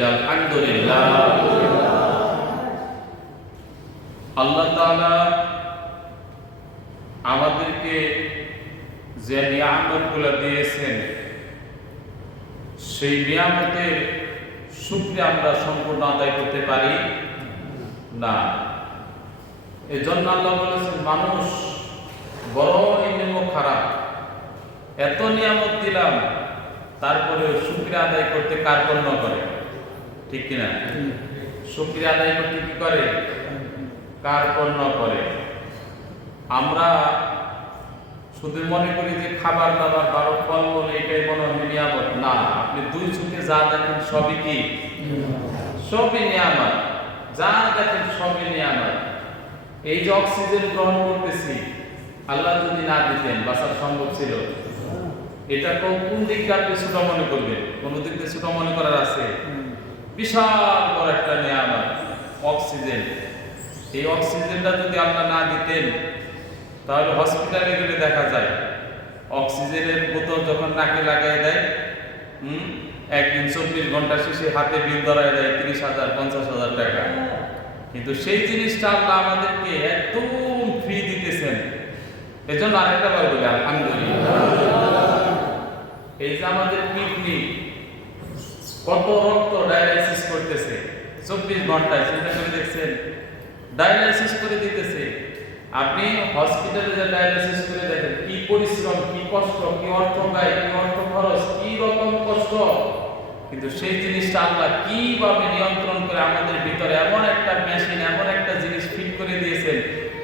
বলি আলহামদুলিল্লাহ। আল্লাহ তাআলা আমাদেরকে যে নিয়ামতগুলো দিয়েছেন সেই নিয়ামতের শুকরিয়া আমরা সম্পূর্ণ আদায় করতে পারি না। এজন্য আল্লাহ বলেছেন মানুষ বড় নিম্ন খারাপ, এত নিয়ামত দিলাম তারপরে শুকরিয়া আদায় করতে কার্পণ্য করে, ঠিক কিনা? শুকরিয়া আদায় করতে কি করে? কার্পণ্য করে। আমরা শুধু মনে করি যে খাবার দাবার বারো ফল বলে এটাই মনে হয় নিয়ামত। না, আপনি দুই চোখে যা দেখেন সবই কি? সবই নিয়ামত। যা দেখেন সবই নিয়ামত। এই যে অক্সিজেন গ্রহণ করতেছি, আল্লাহ যদি না দিতেন বাঁচার সম্ভব ছিল? এটা কোন দিকটা আপনি ছোট মনে করবেন? কোন দিক দিয়ে ছোট মনে করার আছে? বিশাল বড় একটা নিয়ামত অক্সিজেন। এই অক্সিজেনটা যদি আল্লাহ না দিতেন তাহলে হসপিটালে গেলে দেখা যায় অক্সিজেনের বোতল যখন নাকে লাগাই দেয়, একদিন 24 ঘন্টা শেষে হাতে বিল ধরায় দেয় 30,000 50,000 টাকা। কিন্তু সেই জিনিসটা আল্লাহ আমাদেরকে একদম ফ্রি দিতেছেন। এজন্য আরেকটা বার বলি আলহামদুলিল্লাহ। এই যে আমাদের কিডনি কত রক্ত ডায়ালাইসিস করতেছে 24 ঘন্টায়, চিন্তা করে দেখছেন? ডায়ালাইসিস করে দিতেছে। আপনি হসপিটালে যে ডায়ালাইসিস করে দেখেন কি পরিশ্রম, কি কষ্ট, কি অর্থ ব্যয়, কি অর্থ খরচ, কি রকম কষ্ট। কিন্তু সেই জিনিসটা আল্লাহ কিভাবে নিয়ন্ত্রণ করে আমাদের ভিতরে এমন একটা মেশিন, এমন একটা জিনিস ফিট করে দিয়েছেন,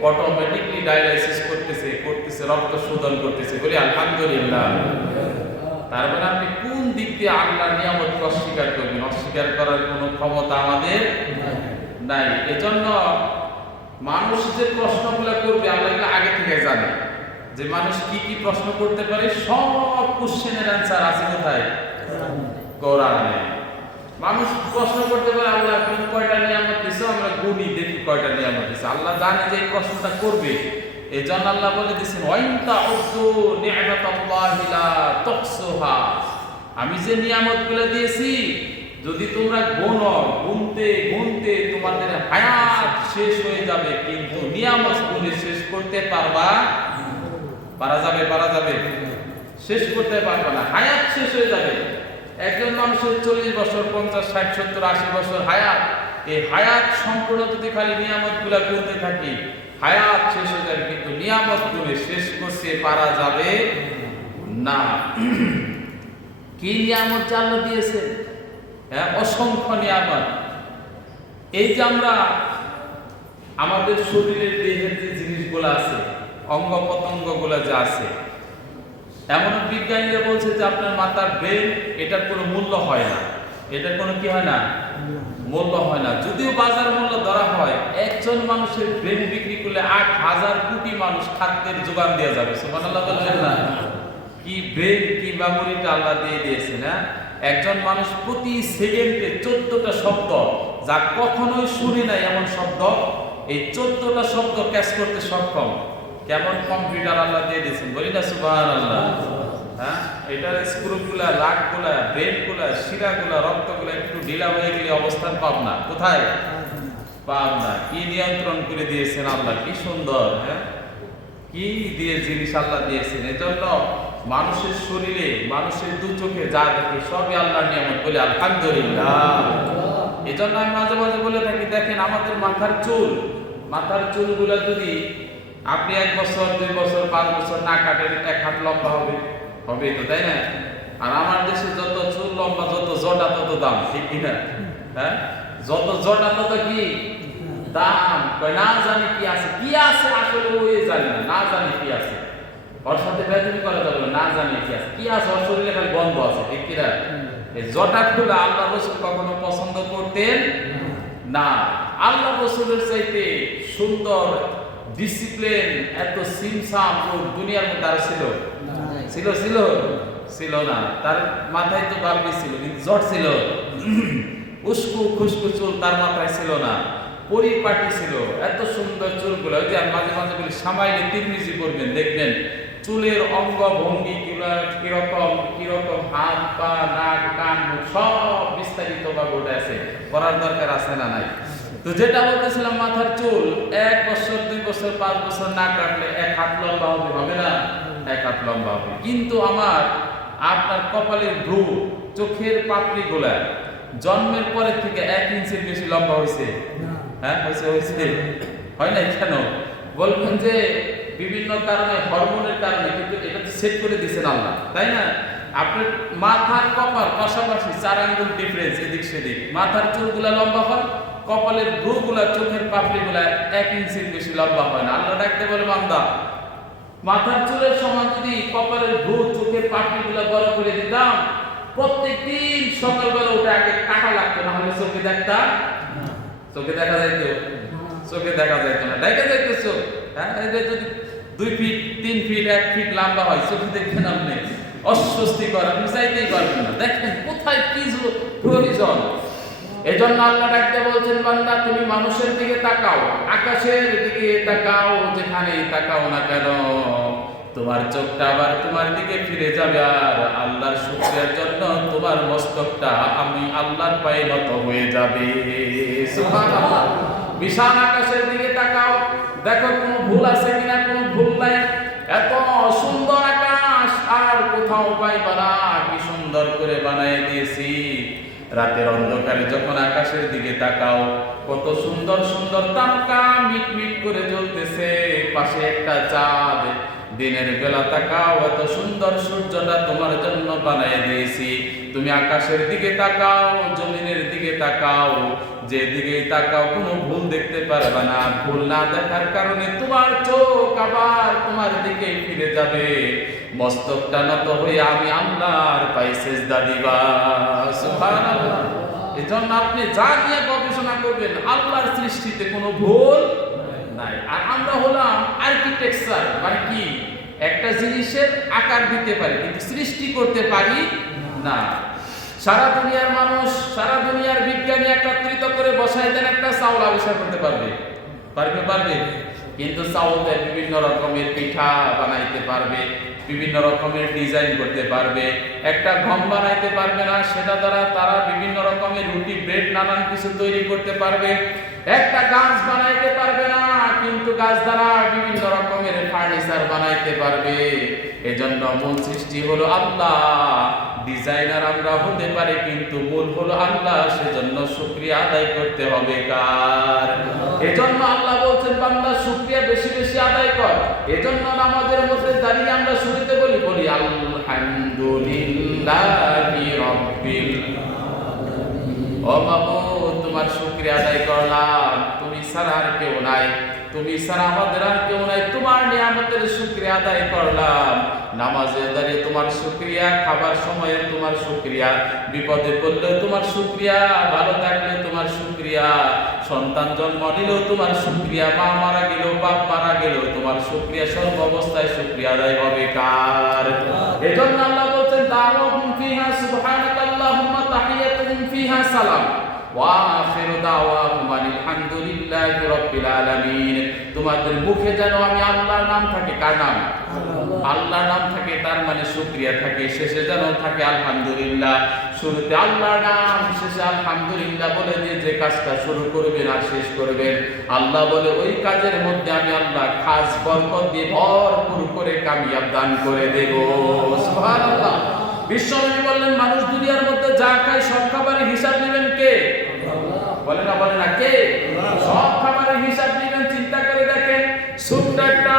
অটোমেটিকলি ডায়ালাইসিস করতেছে, রক্ত শোধন করতেছে। বলি আলহামদুলিল্লাহ। তার মানে আপনি কোন দিক দিয়ে আল্লাহর নিয়ামতকে অস্বীকার করবেন? অস্বীকার করার কোনো ক্ষমতা আমাদের নাই। এজন্য মানুষ যে প্রশ্নগুলো করবে আল্লাহ আগে থেকে জানে যে মানুষ কি কি প্রশ্ন করতে পারে। সব কোশ্চেনের অ্যান্সার আছে কোথায়? কোরআনে। মানুষ প্রশ্ন করতে পারে আল্লাহ কোন কয়টা নিয়ামত দিয়েছে, আমরা গুনি দেখি কয়টা নিয়ামত দিয়েছে। আল্লাহ জানে যে এই প্রশ্নটা করবে। এজন্য আল্লাহ বলে দিয়েছেন ওয়াইনতা উদ্দু নি'মাতাল্লাহি লা তুহসুহা। আমি যে নিয়ামতগুলো দিয়েছি যদি তোমরা গুনতে গুনতে তোমাদের হায়াত শেষ হয়ে যাবে, কিন্তু নিয়ামত গুনে শেষ করতে পারা যাবে? শেষ করতে পারবে না। হায়াত শেষ হয়ে যাবে। একজন মানুষের 40 বছর 50 60 70 80 বছর হায়াত। এই হায়াত সম্পূর্ণ যদি খালি নিয়ামতগুলো গুনতে থাকি হায়াত শেষ হয়ে যাবে, কিন্তু নিয়ামত গুনে শেষ করতে পারা যাবে না। কি নিয়ামত আল্লাহ দিয়েছে? অসংখ্য নিয়ামত। এই যে আমরা আমাদের শরীরের দেহের যে জিনিসগুলো আছে, অঙ্গ প্রত্যঙ্গগুলো যে আছে, এমন বিজ্ঞানীরা বলছে যে আপনার মাথার ব্রেন, এটার কোনো মূল্য হয় না। এটার কোনো কি হয় না? মূল্য হয় না। যদিও বাজার মূল্য ধরা হয়, একজন মানুষের ব্রেন বিক্রি করলে 8,000 কোটি মানুষ খাদ্যের যোগান দেওয়া যাবে। সুবহানাল্লাহ বললেন না? কি ব্রেন, কি মেমোরিটা আল্লাহ দিয়ে দিয়েছেন। একজন মানুষ প্রতি সেকেন্ডে 14টা শব্দ, যা কখনোই শুনি নাই এমন শব্দ, এই 14টা শব্দ ক্যাচ করতে সক্ষম। কেমন কম্পিউটার আল্লাহ দিয়ে দিয়েছেন, বলি না সুবহানাল্লাহ। এটার স্ক্রুগুলা, লাকগুলা, ব্রেনগুলা, শিরাগুলা, রক্তগুলা একটু ঢিলা হয়ে গেলে অবস্থান পাব না। কোথায় পাব না? কি নিয়ন্ত্রণ করে দিয়েছেন আল্লাহ, কি সুন্দর। কি দিয়ে জিনিস আল্লাহ দিয়েছেন। এজন্য মানুষের শরীরে, মানুষের দু চোখে যা দেখে সবই আল্লাহর নিয়ামত। বলে আলহামদুলিল্লাহ। এজন্য আমি মাঝে মাঝে বলে থাকি, দেখেন আমাদের মাথার চুলগুলা যদি আপনি 1 বছর 2 বছর 5 বছর না কাটেন, 1 হাত লম্বা হবে তো, তাই না? আর আমার দেশে যত চুল লম্বা, যত জটা তত দাম, ঠিক কিনা? যত জটা তত কি দাম। না জানি কি আছে আসলে ওই জানি না জানি কি আছে। ওর সাথে বেদবি করা যাবে না জানি কি আছে ওর শরীরে খালি গন্ধ আছে, ঠিক কিনা? এই জটাগুলো আল্লাহ রাসূল কখনো পছন্দ করতেন না। আল্লাহ রাসূলের চাইতে সুন্দর ডিসিপ্লিন, এত সিমসাম লোক দুনিয়ার মধ্যে আর ছিল না। তার মাথায় তো বালবি ছিল, কিন্তু জট ছিল। উস্কু খুশকু চুল তার মাথায় ছিল না, পরিপাটি ছিল। এত সুন্দর চুলগুলো, ওই যে আমি মাঝে মাঝে বলি সামাইলে তিরমিজি করবেন, দেখবেন চুলের অঙ্গ ভঙ্গি কিরকম কিরকম, হাত পা নাক কান মুখ সব বিস্তারিত ভাবে উঠে আছে, করার দরকার আছে না নাই? তো যেটা বলতেছিলাম, মাথার চুল 1 বছর 2 বছর 5 বছর না কাটলে 1 হাত লম্বা হবে না? 1 হাত লম্বা হবে। কিন্তু আপনার কপালের ভ্রু, চোখের পাপড়ি গুলা জন্মের পরে থেকে 1 ইঞ্চির বেশি লম্বা হয়েছে? হ্যাঁ হয়েছে হয় না? কেন বলবেন যে বিভিন্ন কারণে, হরমোনের কারণে, কিন্তু এটা তো সেট করে দিয়েছেন আল্লাহ, তাই না? আপনার মাথার কপাল পাশাপাশি 4 আঙ্গুল ডিফারেন্স এদিক সেদিক, মাথার চুলগুলা লম্বা হয়, কপালের ভ্রুগুলা, চোখের পাপড়িগুলা 1 ইঞ্চির বেশি লম্বা হয় না। আল্লাহ ডাকতে বলে, বান্দা মাথার চুলের সমান যদি কপালের ভ্রু, চোখের পাপড়িগুলা বড় করে দিতাম, প্রত্যেকদিন সকালবেলা উঠে আগে কাটা লাগতো, না হলে চোখে দেখতাম, চোখে দেখা যাইত, চোখে দেখা যাইত না, দেখা যাইত চোখ। হ্যাঁ, যদি 2 ফিট 3 ফিট 1 ফিট লম্বা হয়, চোখে দেখবেন আপনি অস্বস্তিকর, আপনি চাইতেই পারবেন না। দেখেন কোথায় কি প্রয়োজন। এজন্য আল্লাহ ডাকতে বলছেন, বান্দা তুমি মানুষের দিকে তাকাও, আকাশের দিকে তাকাও, যেখানেই তাকাও না কেন তোমার চোখটা আবার তোমার দিকে ফিরে যাবে, আর আল্লাহর শুকরিয়ার জন্য তোমার মস্তকটা আমি আল্লাহর পায়ে নত হয়ে যাবে। সুবহানাল্লাহ। বিশাল আকাশের দিকে তাকাও, দেখো কোনো ভুল আছে কিনা, কোনো ভুল নাই। এত সুন্দর আকাশ আর কোথাও পাইবা না, কি সুন্দর করে বানিয়ে দিয়েছি। রাতের অন্ধকারে যখন আকাশের দিকে তাকাও, কত সুন্দর সুন্দর তারকা মিটমিট করে জ্বলতেছে, পাশে একটা চাঁদ। দিনের বেলা তাকাও, এত সুন্দর সূর্যটা তোমার জন্য বানিয়ে দিয়েছি। তুমি আকাশের দিকে তাকাও, জমিনের দিকে তাকাও, যেদিকেই তাকাও কোনো ভুল দেখতে পারবে না। ভুল না দেখার কারণে তোমার চোখ আবার তোমার দিকে ফিরে যাবে, মস্তকটা নত হয়ে আমি আল্লাহর পায়ে সিজদা দিবা। সুবহানাল্লাহ। এজন্য আপনি যা নিয়ে গবেষণা করবেন, আল্লাহর সৃষ্টিতে কোনো ভুল নাই। আর আমরা হলাম আর্কিটেকচার, মানে কি, একটা জিনিসের আকার দিতে পারি কিন্তু সৃষ্টি করতে পারি না। সারা দুনিয়ার মানুষ, সারা দুনিয়ার বিজ্ঞানী একত্রিত করে বসায় দেন, একটা চাউল আবিষ্কার করতে পারবে? কিন্তু চাউলতে বিভিন্ন রকমের পিঠা বানাইতে পারবে, বিভিন্ন রকমের ডিজাইন করতে পারবে, একটা গম বানাইতে পারবে না, সেটা দ্বারা তারা বিভিন্ন রকমের রুটি, ব্রেড, নানান কিছু তৈরি করতে পারবে। একটা গাছ বানাইতে পারবে না, কিন্তু গাছ দ্বারা বিভিন্ন রকমের ফার্নিচার বানাইতে পারবে। এজন্য মূল সৃষ্টি হলো আল্লাহ। ডিজাইনার আমরা হতে পারি, কিন্তু মূল হলো আল্লাহ। সেজন্য শুকরিয়া আদায় করতে হবে কার? এজন্য আল্লাহ বলছেন, বান্দা শুকরিয়া বেশি বেশি আদায় কর। এজন্য নামাজের মধ্যে দাঁড়িয়ে আমরা শুরুতে বলি আলহামদুলিল্লাহি রাব্বিল আলামিন। ও মাবুদ, তোমার শুকরিয়া আদায় করলাম, তুমি ছাড়া আর কেউ নাই, তুমি ছাড়া আমাদের আর কেউ নাই, তোমার নিয়ামতের শুকরিয়া আদায় করলাম। নামাজে দাঁড়িয়ে তোমার শুকরিয়া, খাবার সময়ে তোমার শুকরিয়া, বিপদে পড়লে তোমার শুকরিয়া, ভালো থাকলে তোমার শুকরিয়া, সন্তান জন্ম নিলেও তোমার শুকরিয়া, মা মারা গেলেও, বাপ মারা গেলেও তোমার শুকরিয়া, সর্ব অবস্থায় শুকরিয়া আদায় হবে কার? এজন্য আল্লাহ বলছেন, দাওয়াহুম ফিহা সুবহানাকাল্লাহুম্মা তাহিয়াতুহুম ফিহা সালাম ওয়া আখিরু দাওয়াহুম আলহামদুলিল্লাহি রাব্বিল আলামিন। তোমাদের মুখে যেন আমি আল্লাহর নাম থাকে। কার নাম? আল্লাহর নাম থাকে, তার মানে শুকরিয়া থাকে। শেষে যেন থাকে আলহামদুলিল্লাহ। শুরুতে আল্লাহর নাম, শেষে আলহামদুলিল্লাহ বলে দিয়ে যে কাজটা শুরু করবেন আর শেষ করবেন, আল্লাহ বলে ওই কাজের মধ্যে আমি আল্লাহ খাস বরকত দিয়ে ভরপুর করে কামিয়াব দান করে দেব। সুবহানাল্লাহ। বিশ্বনবী বললেন, মানুষ দুনিয়ার মধ্যে যা খায় সব খাবারের হিসাব নেবেন কে? বলে না কে? সব খাবারের হিসাব নেবেন। চিন্তা করে দেখেন, ছোট্ট একটা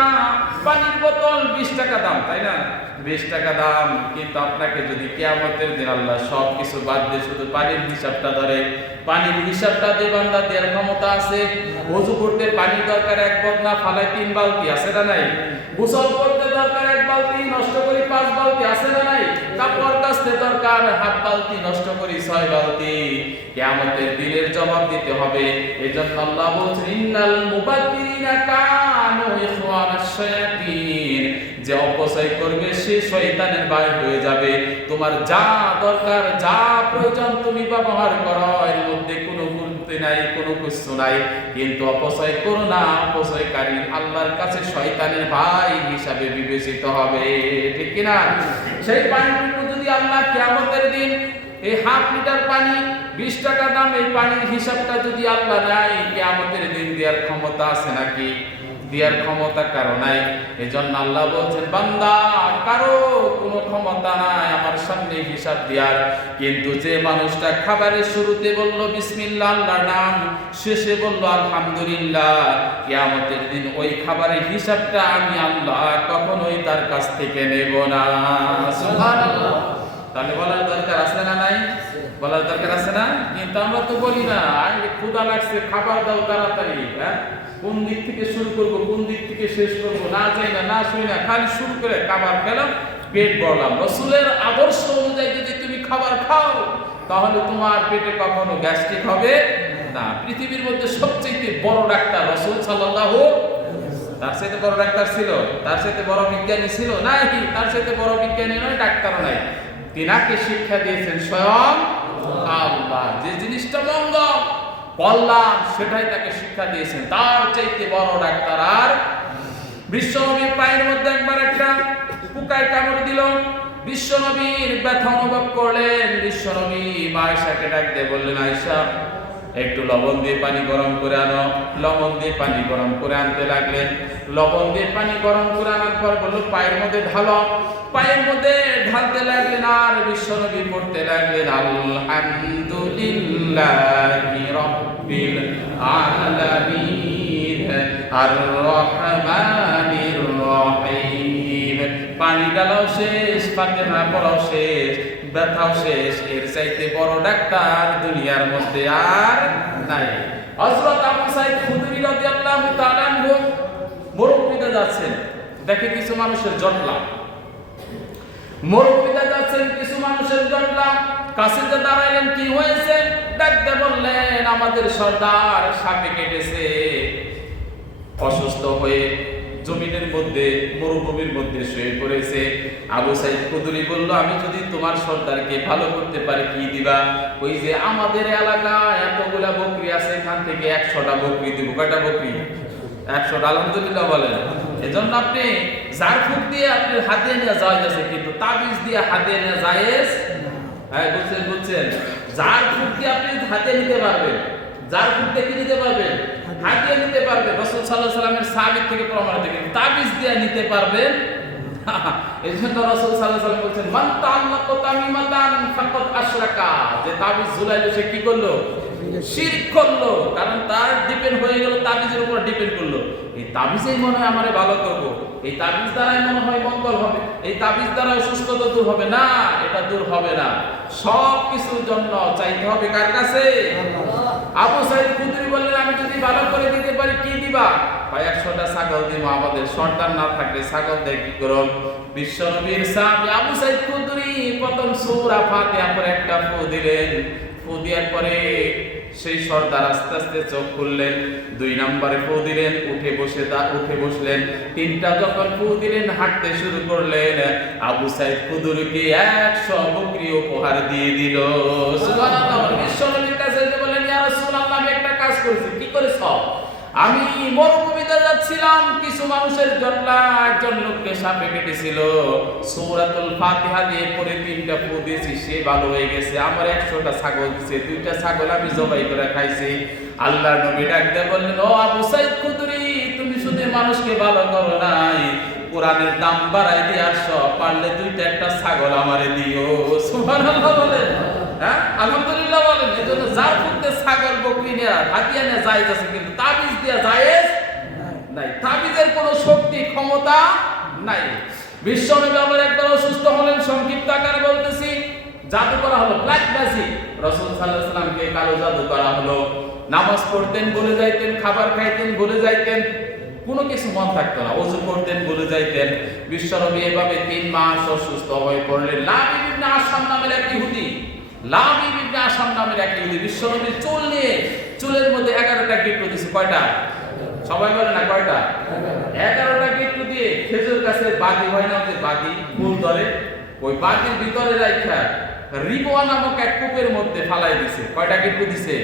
পানির বোতল 20 টাকা দাম, তাই না? 20 টাকা দাম। কিন্তু আপনাকে যদি কিয়ামতের দিন আল্লাহ সব কিছু বাদ দিয়ে শুধু পানির হিসাবটা ধরে, পানির হিসাবটা দিয়ে বান্দা দেওয়ার ক্ষমতা আছে। ওযু করতে পানির দরকার 1 বদনা, ফালায় 3 বালতি, আছে না নাই? গোসল করতে দরকার 1 বালতি, নষ্ট করি 5 বালতি, আছে না নাই? কাপড় কাচতে দরকার 1/2 বালতি, নষ্ট করি 6 বালতি। কিয়ামতের দিনের জবাব দিতে হবে। এজন্য আল্লাহ বলছেন, ইন্নাল মুবাদ্দিরিনা কানু ইখওয়ানাশ শায়াতিন। যে অপচয় করবে সে শয়তানের ভাই হয়ে যাবে। তোমার যা দরকার, যা প্রয়োজন তুমি ব্যবহার করো, এর মধ্যে কোনো গুরুত্ব নাই, কোনো কিচ্ছু নাই। কিন্তু অপচয় করো না, অপচয়কারী আল্লাহর কাছে শয়তানের ভাই হিসাবে বিবেচিত হবে, ঠিক কিনা? সেই পানিটুকু যদি আল্লাহ কিয়ামতের দিন এই হাফ লিটার পানি 20 টাকা দাম, এই পানির হিসাবটা যদি আল্লাহ নেয়, কিয়ামতের দিন দেওয়ার ক্ষমতা আছে নাকি? দেওয়ার ক্ষমতা কারো নাই। এজন্য আল্লাহ বলছেন, বান্দা কারো কোনো ক্ষমতা নাই আমার সামনে হিসাব দেওয়ার। কিন্তু যে মানুষটা খাবারের শুরুতে বলল বিসমিল্লাহ আল্লাহর নাম, শেষে বলল আলহামদুলিল্লাহ, কিয়ামতের দিন ওই খাবারের হিসাবটা আমি আল্লাহ কখনোই তার কাছ থেকে নেব না। সুবহানাল্লাহ। তাহলে বলার দরকার আছে না নাই? বলার দরকার আছে না? কিন্তু আমরা তো বলি না, আগে ক্ষুধা লাগছে খাবার দাও তাড়াতাড়ি, হ্যাঁ কোন দিক থেকে শুরু করব, কোন দিক থেকে শেষ করব, না যাই না, না শুই না, খালি শুরু করে খাবার খেলাম, পেট ভরলাম। রাসূলের আদর্শ অনুযায়ী যদি তুমি খাবার খাও তাহলে তোমার পেটে কখনো গ্যাস্ট্রিক হবে না। পৃথিবীর মধ্যে সবচেয়ে বড় ডাক্তার রাসূল সাল্লাল্লাহু, তার সাথে বড় ডাক্তার ছিল? তার সাথে বড় বিজ্ঞানী ছিল? নাই। তার সাথে বড় বিজ্ঞানী নয়, ডাক্তারও নাই। তিনাকে শিক্ষা দিয়েছেন স্বয়ং আল্লাহ। যে জিনিসটা মঙ্গল কল্যাণ সেটাই তাকে শিক্ষা দিয়েছেন। তার চাইতে বড় ডাক্তার আর বিশ্বনবীর পায়ের মধ্যে একবার একটা পোকায় কামড় দিল। বিশ্বনবীর ব্যথা অনুভব করলেন। বিশ্বনবী আয়েশাকে ডাক দিয়ে বললেন, আয়েশা একটু লবণ দিয়ে পানি গরম করে আনো। লবণ দিয়ে পানি গরম করে আনতে লাগলেন। লবণ দিয়ে পানি গরম করে আনার পর বলল পায়ের মধ্যে ঢালো। পায়ের মধ্যে ঢালতে লাগলেন আর বিশ্বনবী পড়তে লাগলেন আলহামদুলিল্লাহি রাব্বিল আলামিন আর রহমানির রহিম। পানি ঢালাও শেষ, ফাতিহা পড়াও শেষ, ব্যথাও শেষ। এর চাইতে বড় ডাক্তার দুনিয়ার মধ্যে আর নাই। হযরত আবু সাঈদ খুদরি রাদিয়াল্লাহু তাআলা আনহু মরুভূমিতে যাচ্ছেন, দেখে কিছু মানুষের জটলা। মরুভূমিতে যাচ্ছেন, কিছু মানুষের জটলা। কাছে দাঁড়াইলেন, কি হয়েছে? ডাকতে বললেন, আমাদের সর্দার সাপে কেটেছে, অসুস্থ হয়ে জমিনের মধ্যে মরুভূমির মধ্যে শুয়ে পড়েছে। আবু সাঈদ খুদরি বলল, আমি যদি তোমার সর্দারকে ভালো করতে পারি কি দিবা? ওই যে আমাদের এলাকায় এতগুলা বকরি আছে, এখান থেকে 100টা বকরি দিব। কয়টা বকরি? 100টা। আলহামদুলিল্লাহ বলেন। এজন্য আপনি জার ফুক দিয়ে আপনি হাতে নিয়ে জায়েজ আছে, কিন্তু তাবিজ দিয়ে হাতে নিয়ে জায়েজ। হ্যাঁ বুঝছেন, বুঝছেন? জার ফুক দিয়ে আপনি হাতে নিতে পারবেন, জার ফুক দিয়ে কি নিতে পারবেন? হাতে নিতে পারবেন। রাসূল সাল্লাল্লাহু আলাইহি ওয়াসাল্লামের সাহাবী থেকে প্রমাণিত, কিন্তু তাবিজ দিয়ে নিতে পারবেন। এজন্য রাসূল সাল্লাল্লাহু আলাইহি ওয়াসাল্লাম বলেন, মান তাআল্লাকা তামিমাতান ফাকাদ আশরাকা। যে তাবিজ ঝুলাইলো সে কি করলো? শিরক করলো। কারণ তার ডিপেন্ড হয়ে গেল, তাবিজের উপর ডিপেন্ড করলো। এই তাবিজেই মনে হয় আমারে ভালো করব, এই তাবিজ দ্বারাই মনে হয় মঙ্গল হবে, এই তাবিজ দ্বারা অসুস্থতা দূর হবে। না, এটা দূর হবে না। সব কিছুর জন্য চাইতে হবে কার কাছে? আবু সাঈদ খুদরি বললেন, আমি যদি ভালো করে দিতে পারি কি দিবা? ভাই 100টা ছাগল দিব। আমাদের সন্তান না থাকলে ছাগল দিয়ে কি করব? বিশ্বনবীর সাহাবী আবু সাঈদ খুদরি প্রথম সূরা ফাতিহা পরে একটা ফু দিলেন। ফু দেওয়ার পরে সেই সর্দার আস্তে আস্তে চোখ খুললেন। 2 নম্বরে ফু দিলেন, উঠে বসলেন। 3টা যখন ফু দিলেন, হাঁটতে শুরু করলেন। আবু সাঈদ খুদরিকে 100 বকরি উপহার দিয়ে দিল। সুবহানাল্লাহ। বিশ্বনবীর কাছে বললেন, ইয়া রাসূলুল্লাহ, আমি একটা কাজ করেছি। কি করেছ? আমি মরুভূমিতে যাচ্ছিলাম, কিছু মানুষের জটলা, একজন লোককে সাপে কেটেছিল। সূরাতুল ফাতিহা দিয়ে পরে 3টা ফু দিয়েছি, সে ভালো হয়ে গেছে। আমার 100টা ছাগল দিয়েছে, 2টা ছাগল আমি জবাই করে খাইছি। আল্লাহর নবী ডাকতে বললেন, ও আবু সাঈদ খুদরি, তুমি শুধু মানুষকে ভালো করো নাই, কোরআনের দাম বাড়াই দিয়ে আসছো, পারলে 2টা একটা ছাগল আমারে দিও। সুবহানাল্লাহ বলেন। হ্যাঁ আলহামদুলিল্লাহ বলেন। এজন্য যার ফুটতে ছাগল বকরি নিয়ে হাতিয়া নিয়ে জায়েজ আছে, কিন্তু তাবিজ দিয়ে জায়েজ নাই। তাবিজের কোনো শক্তি ক্ষমতা নাই। বিশ্বনবী আবার একবার অসুস্থ হলেন, সংক্ষিপ্ত আকারে বলতেছি। জাদু করা হলো, ব্ল্যাক ম্যাজিক। রাসূল সাল্লাল্লাহু আলাইহি ওয়াসাল্লামকে কালো জাদু করা হলো। নামাজ পড়তেন ভুলে যাইতেন, খাবার খাইতেন ভুলে যাইতেন, কোনো কিছু মন থাকতো না, ওযু করতেন ভুলে যাইতেন। বিশ্বনবী এভাবে 3 মাস অসুস্থ হয়ে পড়লেন। লাবিব ইবনে আশাম নামের এক ইহুদি, লাবিব ইবনে আশাম নামের এক ইহুদি বিশ্বনবীর চুল নিয়ে, চুলের মধ্যে 11টা গিট্টু দিয়েছে। কয়টা? সবাই বলে না কয়টা? 11টা গিট্টু দিয়ে খেজুর গাছের বাগি হয় না, যে বাগি ফুল ধরে, ওই বাগির ভিতরে রাখা রিবওয়া নামক এক কূপের মধ্যে ফালাই দিছে। কয়টা গিট্টু দিছে?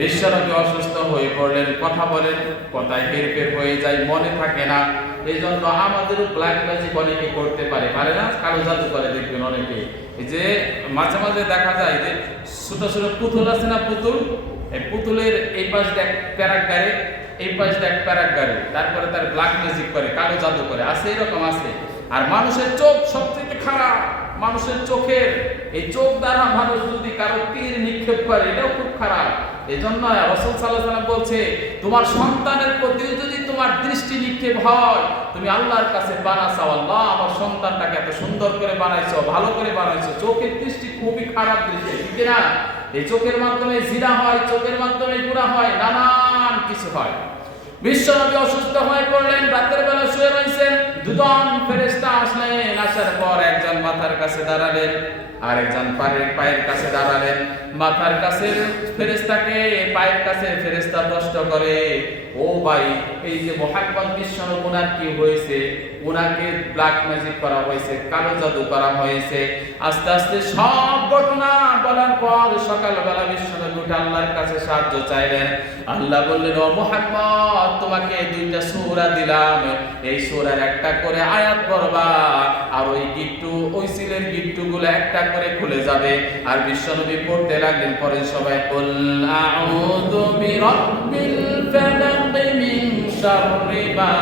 বিশ্বনবী অসুস্থ হয়ে পড়লেন, কথা বলেন, কথায় হেরফের হয়ে যায়, মনে থাকে না। এই জন্য আমাদেরও ব্ল্যাক ম্যাজিক অনেকে করতে পারে না, কালো জাদু করে দেখবেন অনেকে। এই যে মাঝে মাঝে দেখা যায় যে ছোট ছোট পুতুল আছে না, পুতুল, এই পুতুলের এই পাশটা এক প্যারাক গাড়ে, এই পাশটা এক প্যারাক গাড়ে, তারপরে তার ব্ল্যাক ম্যাজিক করে, কালো জাদু করে, আছে এরকম আছে। আর মানুষের চোখ সবচেয়ে খারাপ, মানুষের চোখের এই চোখ দ্বারা মানুষ যদি কারো তীর নিক্ষেপ করে, এটাও খুব খারাপ। এই জন্য রাসূল সাল্লাল্লাহু আলাইহি ওয়াসাল্লাম বলছে, তোমার সন্তানের প্রতি যদি তোমার দৃষ্টি নিক্ষেপ হয়, তুমি আল্লাহর কাছে পানা চাও, আল্লাহ আমার সন্তানটাকে এত সুন্দর করে বানাইছো, ভালো করে বানাইছো। চোখের দৃষ্টি খুবই খারাপ দৃষ্টি, ঠিক না? এই চোখের মাধ্যমে জিনা হয়, চোখের মাধ্যমে গুনাহ হয়, নানান কিছু হয়। বিশ্বনবী অসুস্থ হয়ে পড়লেন, রাতের বেলা শুয়ে রয়েছেন, দুজন ফেরেশতা আসলেন। আসার পর একজন মাথার কাছে দাঁড়ালেন, আর একজন পায়ের কাছে দাঁড়ালেন। মাথার কাছে ফেরেশতাকে, পায়ের কাছে ফেরেশতা প্রশ্ন করে, ও ভাই, এই যে মুহাম্মদ বিশ্বনবী ওনার কি হয়েছে? ওনাকে ব্ল্যাক ম্যাজিক করা হয়েছে, কালো জাদু করা হয়েছে। আস্তে আস্তে সব ঘটনা বলার পর সকালবেলা বিশ্বনবী উঠে আল্লাহর কাছে সাহায্য চাইলেন। আল্লাহ বললেন, ও মুহাম্মদ, তোমাকে দুইটা সূরা দিলাম, এই সূরার একটা করে আয়াত পড়বা, আর ওই গিট্টু, ওই সিলের গিট্টুগুলো একটা করে খুলে যাবে। আর বিশ্বনবী পড়তে লাগলেন। পরে সবাই কুল আউযু বিরাব্বিল ফালাক মিন শাররি মা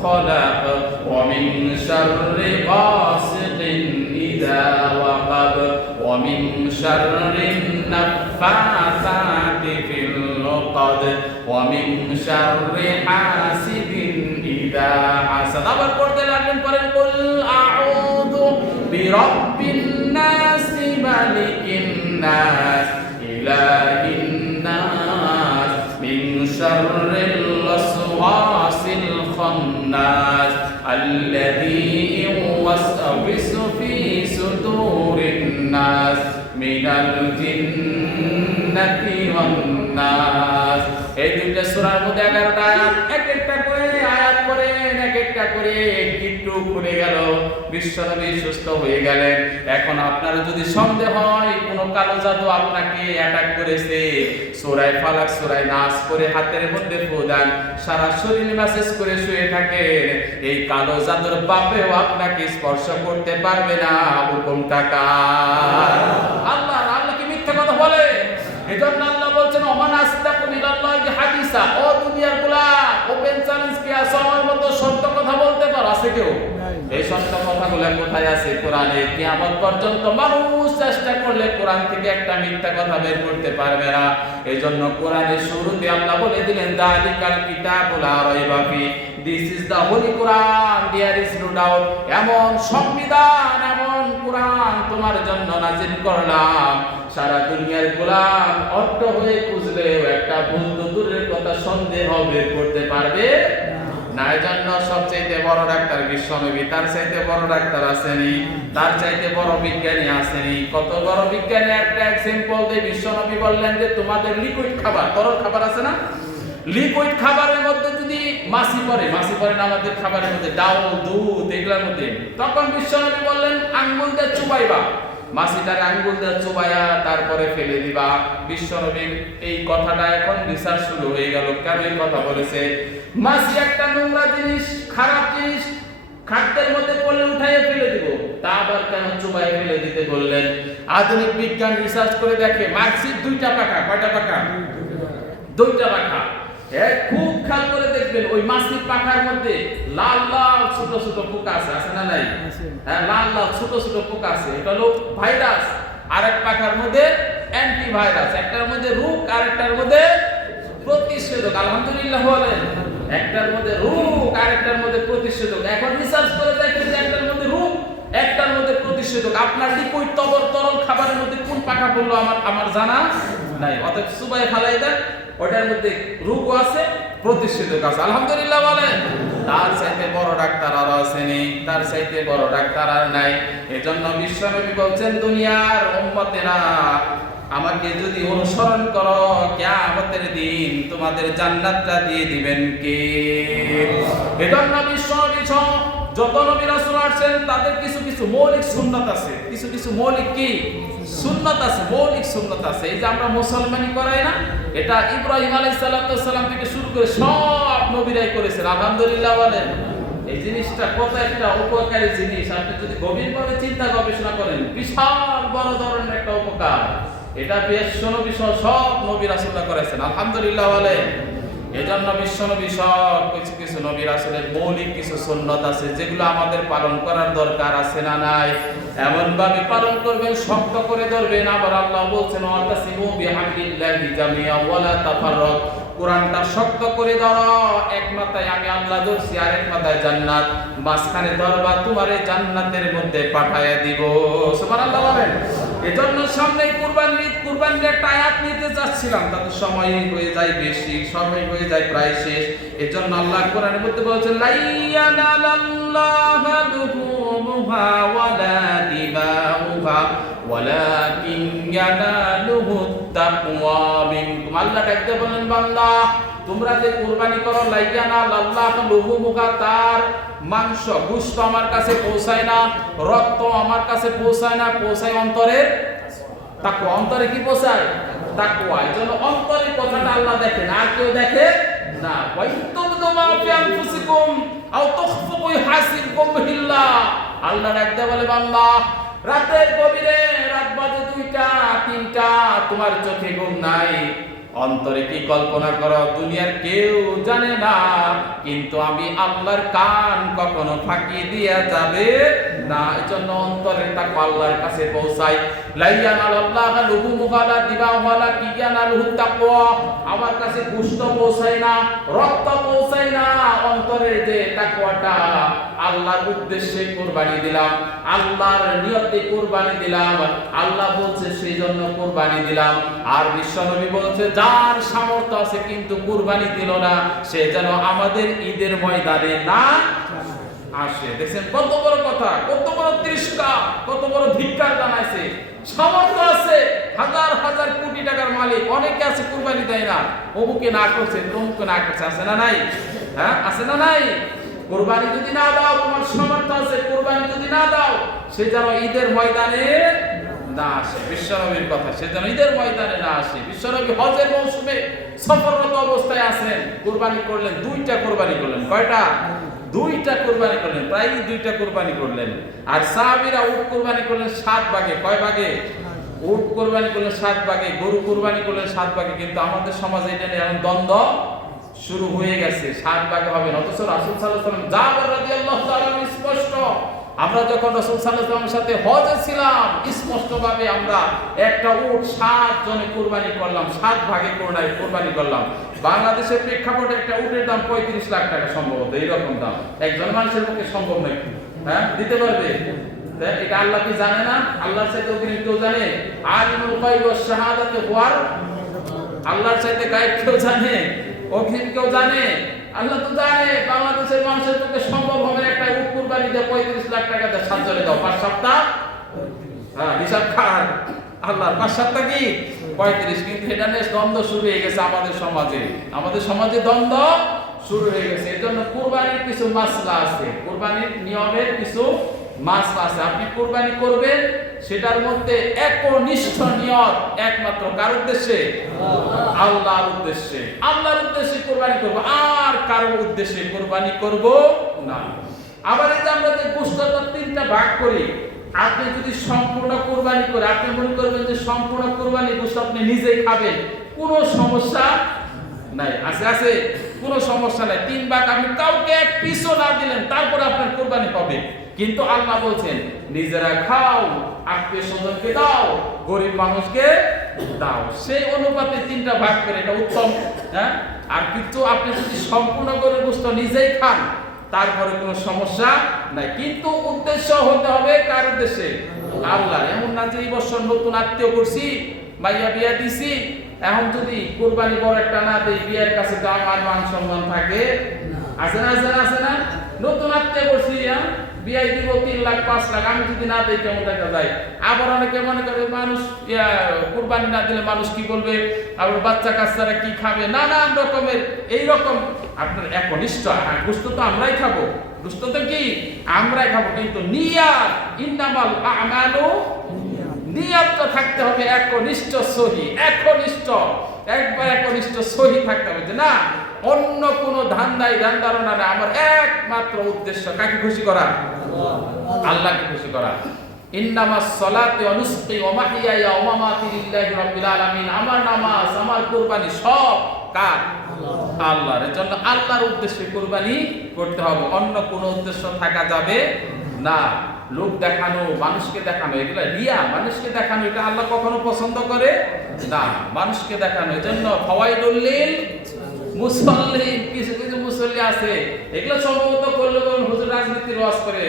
খালাক ওয়া মিন শাররি গাসিকিন ইযা ওয়াকাব ওয়া মিন শাররিন নাফাসাতি ফিল উকাদ ওয়া মিন শাররি হাসিদিন ইযা হাসাদ। আবার পড়তে লাগলেন। পরে কুল আউযু বিরাব্বিন নাস মালিকিন নাস ইলাহিন নাস মিন শাররিল ওয়াসওয়াসিল খান্নাস আল্লাযী ইউওয়াসওয়িসু ফি সুদুরিন নাস মিনাল জিন্নাতি ওয়ান নাস। এই দুইটা সূরার মধ্যে 11টা আয়াত, এক একটা করে আয়াত করেন, এক একটা করে গিট্টু খুলে গেল, বিশ্বনবী সুস্থ হয়ে গেলেন। এখন আপনার যদি সন্দেহ হয় কোন কালো জাদু আপনাকে অ্যাটাক করেছে, সূরা ফালাক, সূরা নাস করে হাতের মধ্যে ফু দেন, সারা শরীর ম্যাসেজ করে শুয়ে থাকেন, এই কালো জাদুর বাপেও আপনাকে স্পর্শ করতে পারবে না। হুকুমটা কার? আল্লাহ। আল্লাহ কি মিথ্যা কথা বলে? এজন্য আল্লাহ বলছেন, ওমান আসতাকু মিনাল্লাহি হাদিসা। ও দুনিয়ার গোলাম, ওপেন চ্যালেঞ্জ কি আছে আমার মতো সত্য কথা বলতে পারো? আছে কেউ? এই সত্য কথাগুলো কোথায় আছে? কোরআনে। কিয়ামত পর্যন্ত মানুষ চেষ্টা করলে কোরআন থেকে একটা মিথ্যা কথা বের করতে পারবে না। এজন্য কোরআনের শুরুতে আল্লাহ বলে দিলেন, যালিকাল কিতাবুল লা রাইবা ফি, this is the holy Quran, there is no doubt. এমন সংবিধান, এমন কোরআন তোমার জন্য নাজিল করলাম, সারা দুনিয়ার গোলাম অট্ট হয়ে খুঁজলেও একটা বন্ধু দূরের কথা সন্দেহ বের করতে পারবে না। এজন্য সবচেয়ে বড় ডাক্তার বিশ্বনবী, তার চাইতে বড় ডাক্তার আসেনি, তার চাইতে বড় বিজ্ঞানী আসেনি। কত বড় বিজ্ঞানী, একটা এক্সাম্পল দিয়ে বিশ্বনবী বললেন যে তোমাদের লিকুইড খাবার, তরল খাবার আছে না, লিকুইড খাবারের মধ্যে যদি মাছি পড়ে না আমাদের খাবারের মধ্যে, ডাউল, দুধ, এগুলোর মধ্যে, তখন বিশ্বনবী বললেন আঙ্গুল দিয়ে চুবাইবা, মাছিটার আঙ্গুল দিয়ে চুবাইয়া তারপরে ফেলে দিবা। বিশ্বনবীর এই কথাটা এখন রিসার্চ শুরু হয়ে গেল। কেন এই কথা বলেছে? মাছি একটা নোংরা জিনিস, খারাপ জিনিস খাদ্যের মধ্যে পড়লে উঠাইয়ে ফেলে দিব, তা আবার কেন চুবাইয়ে ফেলে দিতে বললেন? আধুনিক বিজ্ঞান রিসার্চ করে দেখে মাছির দুইটা পাখা। কয়টা পাখা? দুইটা পাখা। খুব খেয়াল করে দেখবেন, ওই মাছির পাখার মধ্যে লাল লাল ছোট ছোট পোকা আছে, আছে না নাই? হ্যাঁ, লাল লাল ছোট ছোট পোকা আছে, এটা হলো ভাইরাস। আরেক পাখার মধ্যে অ্যান্টিভাইরাস, একটার মধ্যে রোগ, আরেকটার মধ্যে প্রতিষেধক। আলহামদুলিল্লাহ বলেন। একটার মধ্যে রোগ, আরেকটার মধ্যে প্রতিষেধক। এখন রিসার্চ করে দেখেন যে একটার মধ্যে রোগ, একটার মধ্যে প্রতিষেধক। আপনার লিকুইড তরল খাবারের মধ্যে কোন পাখা পড়লো আমার জানা নাই। অতএব সুবাই ফালাই দেন, ওটার মধ্যে রোগও আছে, প্রতিষেধক আছে। আলহামদুলিল্লাহ বলেন। তার চাইতে বড় ডাক্তার আর আসেনি, তার চাইতে বড় ডাক্তার আর নাই। এজন্য বিশ্বনবী বলছেন, দুনিয়ার উম্মতেরা আমাকে যদি অনুসরণ করো, কিয়ামতের দিন তোমাদের জান্নাতটা দিয়ে দিবেন কে? এজন্য বিশ্বনবী যত নবী রাসূল আসছেন তাদের কিছু কিছু মৌলিক সুন্নাত আছে, কিছু কিছু মৌলিক কি সুন্নাত আছে, মৌলিক সুন্নাত আছে। এই যে আমরা মুসলমানি করাই না, এটা ইব্রাহিম আলাইহিস সালাম থেকে শুরু করে সব নবীরাই করেছেন। আলহামদুলিল্লাহ বলেন। এই জিনিসটা কত একটা উপকারী জিনিস, আপনি যদি গভীরভাবে চিন্তা গবেষণা করেন বিশাল বড় ধরনের একটা উপকার। এটা বিশ্বনবী সহ সব নবী রাসূলরা করেছেন। আলহামদুলিল্লাহ বলেন। এজন্য বিশ্বনবী সব কিছু কিছু নবী রাসূলের মৌলিক কিছু সুন্নাত আছে যেগুলো আমাদের পালন করার দরকার আছে না নাই? এমন ভাবে পালন করবেন, শক্ত করে ধরবেন। আবার আল্লাহ বলছেন ওয়াতাসিমু বিহাবলিল্লাহি জামিআ ওয়া লা তাফাররাক। কোরআনটা শক্ত করে ধরো, এক মাথায় আমি আল্লাহ ধরছি আর এক মাথায় জান্নাত, মাঝখানে ধরবা তোমারে জান্নাতের মধ্যে পাঠায়া দিব। সুবহানাল্লাহ বলেন। এজন্য সামনে কুরবানির একটা আয়াত নিতে যাচ্ছিলাম, তাতে সময় হয়ে যায় বেশি, সময় হয়ে যায় প্রায় শেষ। এজন্য আল্লাহ কোরআনের মধ্যে বলছেন লাইয়ানালাল্লাহু লুহুমুহা ওয়ালা দিমাউহা ওয়ালাকিন ইয়ানালুহুত তাকওয়া মিনকুম। আল্লাহ ডাকতে বলেন বান্দা তোমরা যে কুরবানি করো, লাইয়ানালাল্লাহু লুহুমুহা, তার মাংস গোশত আমার কাছে পৌঁছায় না, রক্ত আমার কাছে পৌঁছায় না, পৌঁছায় অন্তরের তাকওয়া। অন্তরে কি পৌঁছায়? তাকওয়া। এজন্য অন্তরের কথাটা আল্লাহ দেখেন, আর কেউ দেখে না। ওয়াইতুবদু মা ফি আনফুসিকুম আও তুখফু ইহাসিবকুম বিল্লাহ। আল্লাহ ডাকতে বলে বান্দা রাতের গভীরে, রাত বাজে 2টা 3টা, তোমার চোখে ঘুম নাই, অন্তরে কি কল্পনা করো দুনিয়ার কেউ জানে না, কিন্তু আমি আল্লাহর কান কখনো ফাঁকি দিয়া যাবে না। এজন্য অন্তরের তাকওয়া আল্লাহর কাছে পৌঁছায়। লাইয়ানালাল্লাহু লুহুমুহা ওয়ালা দিমাউহা ওয়ালাকিন ইয়ানালুহুত তাকওয়া। আমার কাছে গোশত পৌঁছায় না, রক্ত পৌঁছায় না, অন্তরের যে তাকওয়াটা, আল্লাহর উদ্দেশ্যে কুরবানি দিলাম, আল্লাহর নিয়তে কুরবানি দিলাম, আল্লাহ বলছে সেই জন্য কুরবানি দিলাম। আর বিশ্বনবী বলছে যার সামর্থ্য আছে কিন্তু কুরবানি দিল না, সে যেন আমাদের ঈদের ময়দানে না আসে। দেখছেন কত বড় কথা, কত বড় তৃষ্ণা, কত বড় ধিক্কার জানাইছে। সামর্থ্য আছে, হাজার হাজার কোটি টাকার মালিক, অনেকে আছে কুরবানি দেয় না, অমুকে না করছে, তমুকে না করছে, আছে না নাই? হ্যাঁ, আছে না নাই? কুরবানি যদি না দাও, তোমার সামর্থ্য আছে, কুরবানি যদি না দাও, সে যেন ঈদের ময়দানে না আসে। বিশ্বনবীর কথা, সে যেন ঈদের ময়দানে না আসে। বিশ্বনবী হজের মৌসুমে সফররত অবস্থায় আছেন, কুরবানি করলেন, 2টা কুরবানি করলেন। কয়টা? 2টা কুরবানি করলেন, প্রায় 2টা কুরবানি করলেন। আর সাহাবীরা উট কুরবানি করলেন 7 ভাগে। কয় ভাগে? উট কুরবানি করলেন 7 ভাগে, গরু কুরবানি করলেন 7 ভাগে। কিন্তু আমাদের সমাজে এটা নিয়ে এখন দ্বন্দ্ব শুরু হয়ে গেছে, 7 ভাগে হবে না। অথচ রাসূল সাল্লাল্লাহু আলাইহি ওয়াসাল্লাম জাবের রাদিয়াল্লাহু তাআলা স্পষ্ট, আমরা যখন রাসূল সাল্লাল্লাহু আলাইহি ওয়াসাল্লামের সাথে হজে ছিলাম, স্পষ্টভাবে আমরা একটা উট 7 জনে কুরবানি করলাম, 7 ভাগে কুরবানি করলাম। বাংলাদেশের প্রেক্ষাপটে একটা উটের দাম 35 লাখ টাকা সম্ভবত, এইরকম দাম। একজন মানুষের পক্ষে সম্ভব নয়। হ্যাঁ, দিতে পারবে? এটা আল্লাহ কি জানে না? আল্লাহর চাইতে অগ্রিম কেউ জানে? আলিমুল গায়ব ওয়াস শাহাদাতি হুয়ার, আল্লাহর চাইতে গায়েব কেউ জানে? অগ্রিম কেউ জানে? আল্লাহ তো জানে। বাংলাদেশের মানুষের পক্ষে সম্ভব হবে একটা উট কুরবানি দিয়ে 35 লাখ টাকা দিয়ে 7 জনে দাও, 5 সপ্তাহ। হ্যাঁ, হিসাব খান। আল্লাহর 5 সপ্তাহ কি 35। কিন্তু এটা নিয়ে দ্বন্দ্ব শুরু হয়ে গেছে আমাদের সমাজে, আমাদের সমাজে দ্বন্দ্ব শুরু হয়ে গেছে। এজন্য কুরবানির কিছু মাসলা আছে, কুরবানির নিয়মের কিছু মাসলা আছে। আপনি কুরবানি করবেন, সেটার মধ্যে একনিষ্ঠ নিয়ত একমাত্র কার উদ্দেশ্যে? আল্লাহর উদ্দেশ্যে। আল্লাহর উদ্দেশ্যে কুরবানি করব, আর কারো উদ্দেশ্যে কুরবানি করব না। আবার এই যে আমরা যে গোশতটা 3টা ভাগ করি, আপনি যদি সম্পূর্ণ কুরবানি করে, আপনি মনে করবেন যে সম্পূর্ণ কুরবানি গোশত আপনি নিজেই খাবেন, কোনো সমস্যা নাই। আছে কোনো সমস্যা নাই। 3 ভাগ আপনি কাউকে এক পিসও না দিলেন, তারপরে আপনার কুরবানি হবে। কিন্তু আল্লাহ বলছেন নিজেরা খাও, আত্মীয় স্বজনকে দাও, গরিব মানুষকে দাও। সেই অনুপাতে 3টা ভাগ করে, এটা উত্তম। হ্যাঁ, আর কিন্তু আপনি যদি সম্পূর্ণ গরুর গোশত নিজেই খান, তারপরে কোনো সমস্যা নাই। কিন্তু উদ্দেশ্য হতে হবে কার উদ্দেশ্যে? আল্লাহ। এমন না যে এই বছর নতুন আত্মীয় করছি, মাইয়া বিয়া দিছি, এখন যদি কুরবানি বড় একটা না দেই, বিয়ের কাছে তো আমার মান সম্মান থাকে। আছে না? আছে না? নতুন আত্মীয় করছি, বিয়াই দিব 3 লাখ 5 লাখ, আমি যদি না দেই কেমন দেখা যায়? আবার অনেকে মনে করে মানুষ কুরবানি না দিলে মানুষ কি বলবে, আবার বাচ্চা কাচ্চারা কি খাবে, নানান রকমের এইরকম। আপনার একনিষ্ঠ, গোশত তো আমরাই খাবো, গোশত তো কি আমরাই খাবো, কিন্তু নিয়াত, ইন্নামাল আ'মালু, নিয়াতটা থাকতে হবে একনিষ্ঠ, সহি একনিষ্ঠ। একবার একনিষ্ঠ সহি থাকতে হবে যে না, অন্য কোনো ধান্দারণা না, আমার একমাত্র উদ্দেশ্য কাকে খুশি করা? আল্লাহকে খুশি করা। ইন্নামাস সালাতু ওয়া নুসকি ওয়া মাহইয়ায়া ওয়া মামাতি লিল্লাহি রাব্বিল আলামিন। আমার নামাজ, আমার কুরবানি সব কার? আল্লাহর। এজন্য আল্লাহর উদ্দেশ্যে কুরবানি করতে হবে, অন্য কোনো উদ্দেশ্য থাকা যাবে না। লোক দেখানো, মানুষকে দেখানো, এগুলো রিয়া, মানুষকে দেখানো, এটা আল্লাহ কখনো পছন্দ করে না। মানুষকে দেখানো, এজন্য ফাওয়াইদুল লিল মুসাল্লিন, কিছু কিছু মুসল্লি আছে এগুলো সম্ভবত করলে হুজুর রাজনীতির ওয়াজ করে,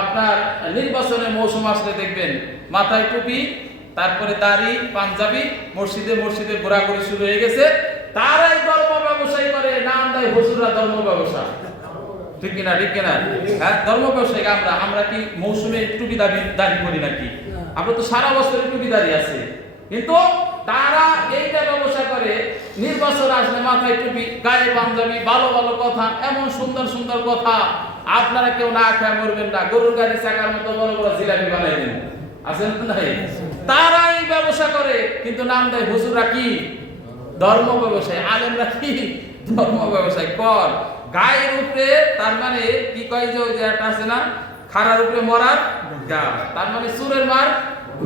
আপনার নির্বাচনের মৌসুম আসলে দেখবেন মাথায় টুপি, তারপরে দাড়ি, পাঞ্জাবি, মসজিদে মসজিদে ঘোরাঘুরি শুরু হয়ে গেছে। তারাই ধর্ম ব্যবসায়ী করে, নাম দেয় হুজুররা ধর্ম ব্যবসা। ঠিক কিনা? ঠিক কিনা? হ্যাঁ, ধর্ম ব্যবসায়ী। আমরা কি মৌসুমে টুপি দাড়ি করি নাকি? আমরা তো সারা বছর টুপি দাড়ি আছে, কিন্তু তারা এইটা ব্যবসা করে। নির্বাচন আসলে মাথায় টুপি, গায়ে পাঞ্জাবি, ভালো ভালো কথা, এমন সুন্দর সুন্দর কথা, আপনারা কেউ না খেয়ে মরবেন না। গরুর গাড়ি চাকার মতো বড় বড় জিলাপি বানাই দেন, আছেন নাই? তারা এই ব্যবসা করে, কিন্তু নাম দেয় হুজুররা কি? ধর্ম ব্যবসায়ী। আলেমরা কি? ধর্ম ব্যবসায়ী। কর গায়ের উপরে, তার মানে কি কয় যে ওই যে একটা আছে না, খাড়ার উপরে মরার গা, তার মানে সুরের মার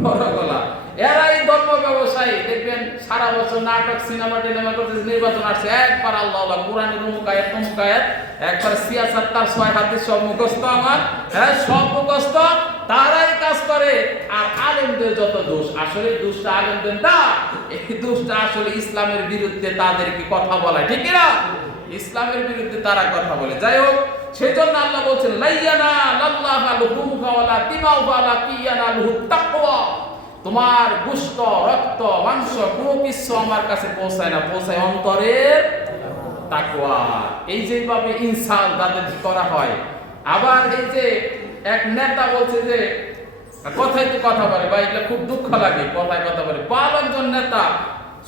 বড় গলা। এরাই ধর্ম ব্যবসায়ী। দেখবেন সারা বছর নাটক, সিনেমা টিনেমা করতে, নির্বাচন আসছে একবার আল্লাহ আল্লাহ, কোরআনের অমুক আয়াত তমুক আয়াত, একবার সিয়াসাত, তার 6 হাদিস সব মুখস্থ আমার, হ্যাঁ সব মুখস্থ। তারাই কাজ করে। আর আলেমদের যত দোষ, আসলে দোষটা আলেমদের না, এই দোষটা আসলে ইসলামের বিরুদ্ধে তাদেরকে কথা বলায়। ঠিক না? ইসলামের বিরুদ্ধে তারা কথা বলে। যাই হোক, সেজন্য আল্লাহ বলছেন লাইয়ানা লাল্লাহা লুহুমুহা ওয়ালা দিমাউহা লাকিয়ানালুহুত তাকওয়া। তোমার গোশত, রক্ত, মাংস কোনো কিছু আমার কাছে পৌঁছায় না, পৌঁছায় অন্তরের তাকওয়া। এই যেভাবে ইনসান তাদের করা হয়। আবার এই যে এক নেতা বলছে যে কথাই তো কথা বলে, বা এগুলো খুব দুঃখ লাগে, কথায় কথা বলে। একজন নেতা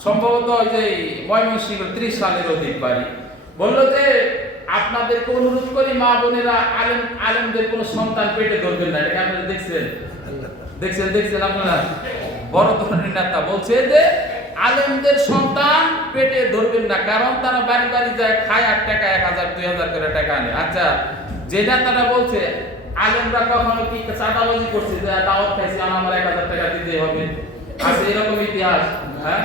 সম্ভবত ওই যে ময়মনসিংহ 30 সালের অধিক বাড়ি, বললো যে আপনাদেরকে অনুরোধ করি মা বোনেরা, আলেমদের কোনো সন্তান পেটে ধরবেন না। এটা আপনারা দেখছেন আপনারা? বড় ধরনের নেতা বলছে যে আলেমদের সন্তান পেটে ধরবেন না, কারণ তারা বাড়ি বাড়ি যায়, খায় 8 টাকা, 1000 2000 করে টাকা আনে। আচ্ছা, যে নেতারা বলছে আলেমরা কখনো কি চাঁদাবাজি করছে, যে দাওয়াত খাইছে আমার 1000 টাকা দিতে হবে, আছে এরকম ইতিহাস? হ্যাঁ,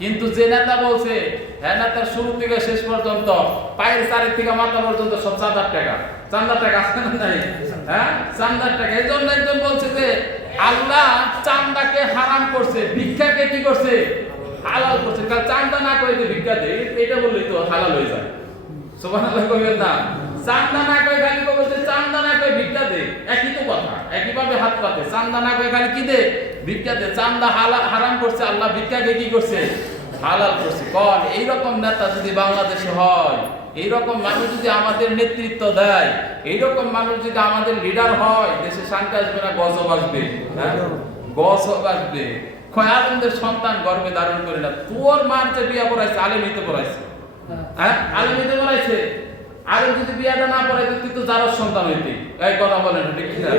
কিন্তু যে নেতা বলছে, হ্যাঁ নেতার শুরু থেকে শেষ পর্যন্ত পায়ের চারের থেকে মাথা পর্যন্ত সব চাঁদার টাকা, চাঁদার টাকা আছে না নাই? হ্যাঁ, চাঁদার টাকা। এই জন্য একজন বলছে যে আল্লাহ চাঁদাকে হারাম করছে, ভিক্ষাকে কি করছে? হালাল করছে। কারণ চাঁদা না করে যে ভিক্ষা দেয়, এটা বললেই তো হালাল হয়ে যায়। সুবহানাল্লাহ কইবেন না? চাঁদা না করে খালি বলছে চাঁদা না করে ভিক্ষা দে, একই তো কথা, একইভাবে হাত পাতে। চাঁদা না করে খালি কি দে? ভিক্ষা দে। চাঁদা হারাম করছে, আল্লাহ ভিক্ষাকে কি করছে? হালাল করছে। কোন এইরকম নেতা যদি বাংলাদেশে হয়, এইরকম মানুষ যদি আমাদের নেতৃত্ব দেয়, এইরকম মানুষ যদি আমাদের লিডার হয়, দেশে শান্তি আসবে না, গজব আসবে। হ্যাঁ, গজব আসবে। আলেমদের সন্তান গর্বে ধারণ করে না। তোর মার যে বিয়া পড়াইছে, আলেমিতে পড়াইছে। হ্যাঁ, আলেমিতে পড়াইছে। আলেম যদি বিয়াটা না পড়াইতে, তুই তো যার সন্তান হইতি। এই কথা বলেন, ঠিক না?